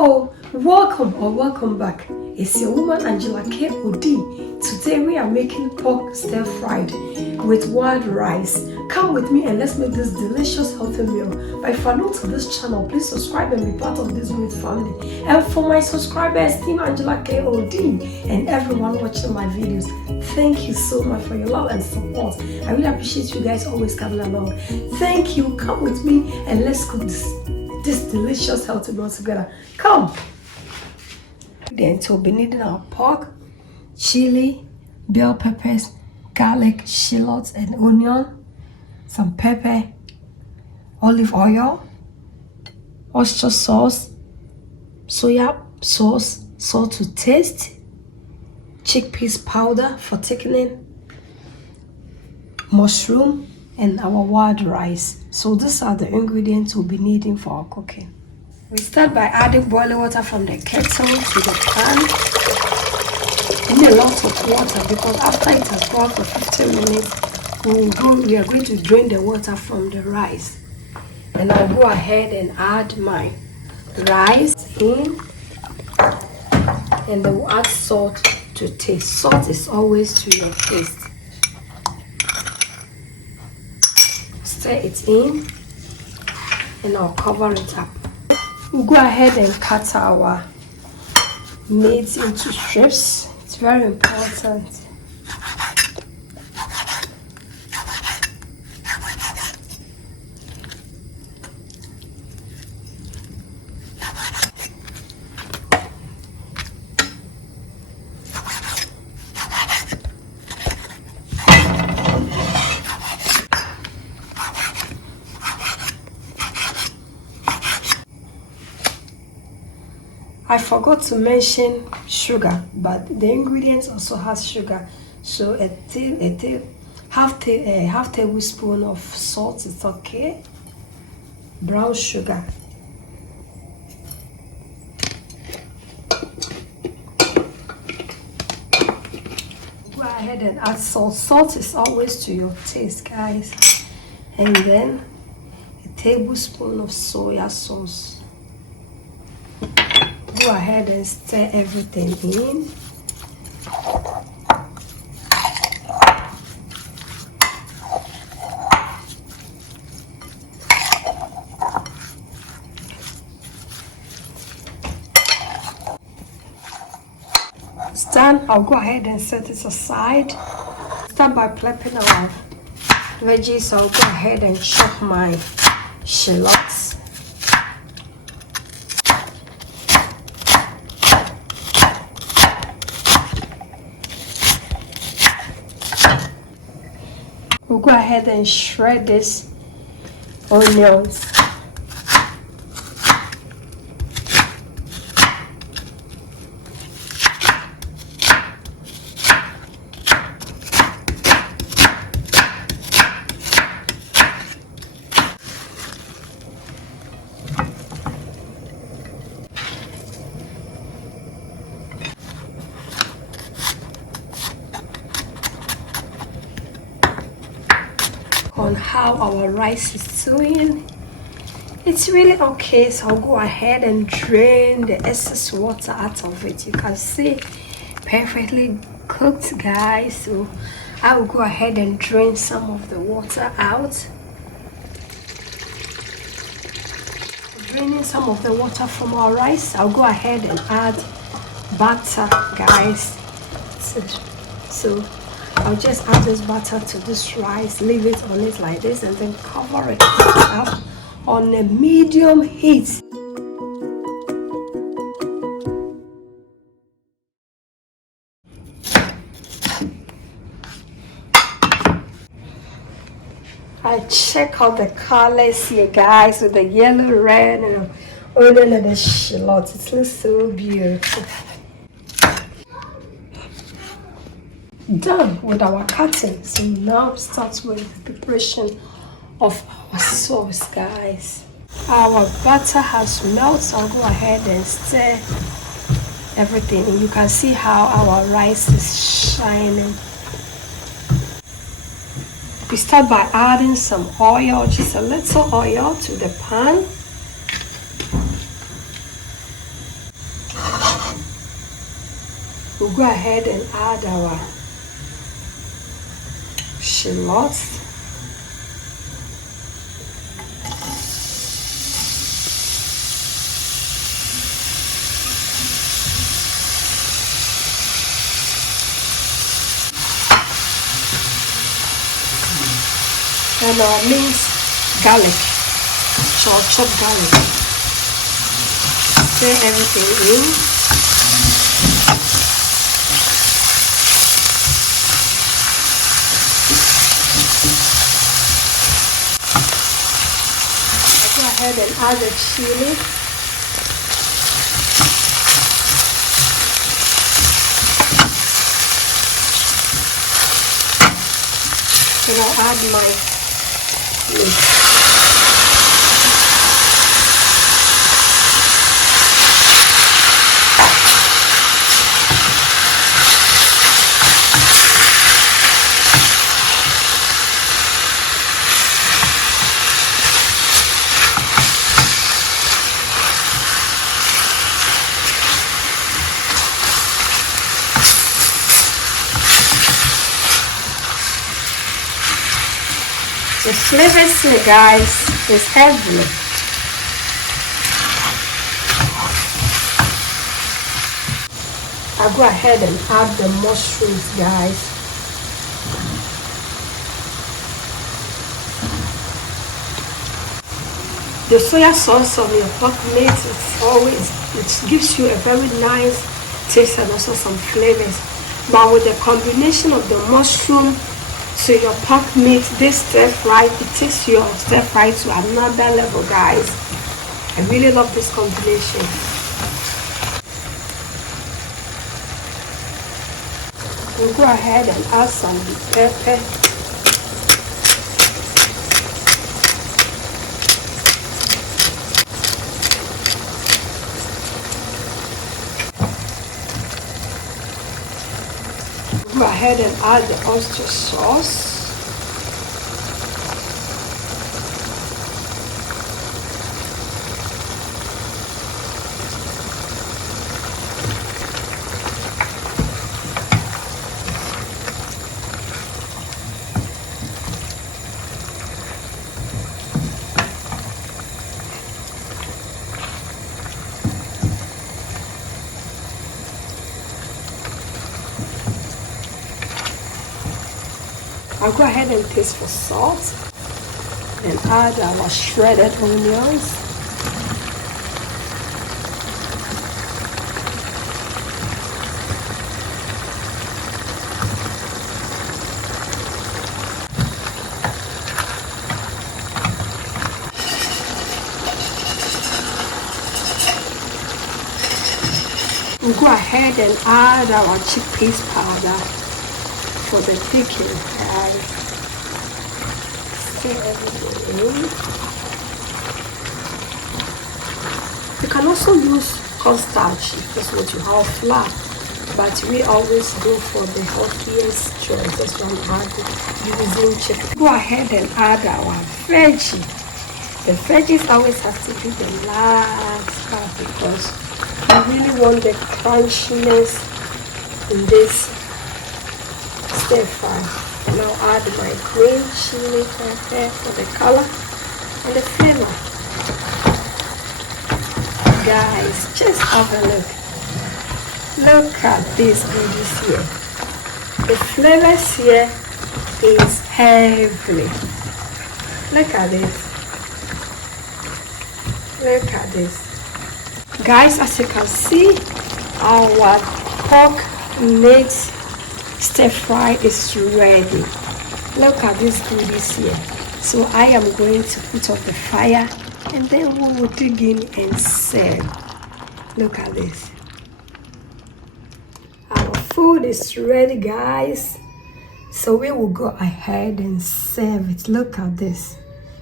Hello, welcome or welcome back. It's your woman Angela K. Odi. Today we are making pork stir fried with wild rice. Come with me and let's make this delicious healthy meal. But if you are new to this channel, please subscribe and be part of this great family. And for my subscribers, Team Angela K. Odi, and everyone watching my videos, thank you so much for your love and support. I really appreciate you guys always coming along. Thank you. Come with me and let's cook this delicious healthy meal together. Come. Then we'll be needing our pork, chili, bell peppers, garlic, shallots, and onion, some pepper, olive oil, oyster sauce, soya sauce, salt to taste, chickpeas powder for thickening, mushroom, and our wild rice. So these are the ingredients we'll be needing for our cooking. We start by adding boiling water from the kettle to the pan. We need a lot of water because after it has boiled for 15 minutes, we are going to drain the water from the rice. And I'll go ahead and add my rice in, and then we'll add salt to taste. Salt is always to your taste. Stir it in, and I'll cover it up. We'll go ahead and cut our meat into strips. It's very important. I forgot to mention sugar, but the ingredients also has sugar. So half tablespoon of salt is okay. Brown sugar. Go ahead and add salt. Salt is always to your taste, guys. And then a tablespoon of soya sauce. Go ahead and stir everything in. It's done. I'll go ahead and set it aside. Start by prepping our veggies. I'll go ahead and chop my shallots. We'll go ahead and shred this onions. On how our rice is doing. It's really okay, so I'll go ahead and drain the excess water out of it. You can see perfectly cooked, guys. So I will go ahead and drain some of the water out. Draining some of the water from our rice, I'll go ahead and add butter, guys. So I'll just add this butter to this rice, leave it on it like this, and then cover it up on a medium heat. I check out the colors here, guys, with the yellow, red, and onion and the shallot. It looks so beautiful. Done with our cutting. So now start with the preparation of our sauce, guys. Our butter has melted, so I'll go ahead and stir everything, and you can see how our rice is shining. We start by adding some oil, just a little oil to the pan. We'll go ahead and add our shallots. And our minced garlic, chopped garlic. Stir everything in. I'll go ahead and add the chili. And I'll add my meat. The flavors here, guys, is heavy. I'll go ahead and add the mushrooms, guys. The soya sauce on your pork meat it gives you a very nice taste and also some flavors. But with the combination of the mushroom to your pork meat, this stir fry, it takes your stir fry to another level, guys. I really love this combination. We'll go ahead and add some pepper. Go ahead and add the oyster sauce. I'll go ahead and taste for salt and add our shredded onions. We'll go ahead and add our chickpeas powder for the pickling. Stir everything in. You can also use cornstarch if that's what you have, flour, but we always go for the healthiest choice. That's why I'm using chicken. Go ahead and add our veggie. The veggies always have to be the last part because we really want the crunchiness in this stir fry. And I'll add my green chili pepper for the color and the flavor. Guys, just have a look. Look at these goodies here. The flavors here is heavily. Look at this. Look at this. Guys, as you can see, our pork meat stir fry is ready. Look at these goodies here. So I am going to put up the fire and then we will dig in and serve. Look at this. Our food is ready, guys. So we will go ahead and serve it. Look at this.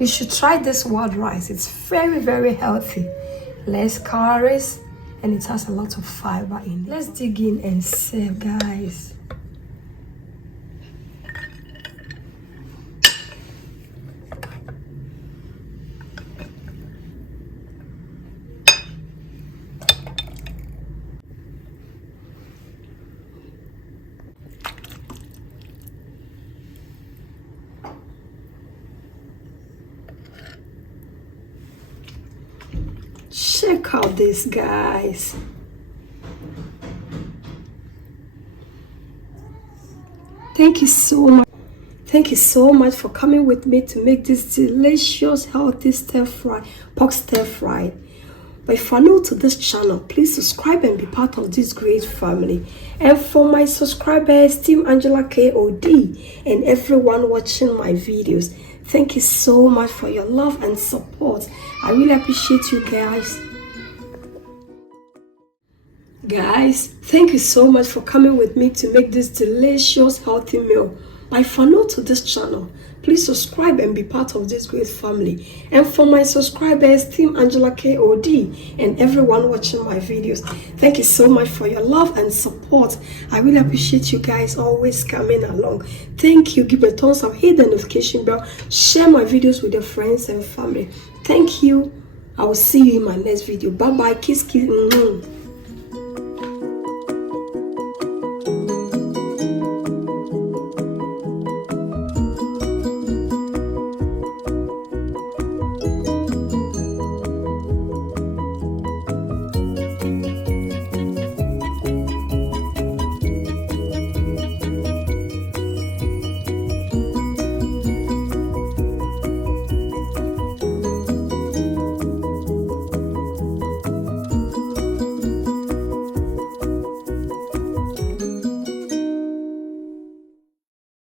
You should try this wild rice. It's very, very healthy. Less calories and it has a lot of fiber in it. Let's dig in and serve, guys. Check out this, guys. Thank you so much. Thank you so much for coming with me to make this delicious, healthy pork stir fry. But if you're new to this channel, please subscribe and be part of this great family. And for my subscribers, Team Angela KOD, and everyone watching my videos, thank you so much for your love and support. I really appreciate you guys. Guys, thank you so much for coming with me to make this delicious, healthy meal. But if you're new to this channel, please subscribe and be part of this great family. And for my subscribers, Team Angela KOD, and everyone watching my videos, thank you so much for your love and support. I really appreciate you guys always coming along. Thank you. Give a thumbs up, hit the notification bell, share my videos with your friends and family. Thank you. I will see you in my next video. Bye bye. Kiss, kiss.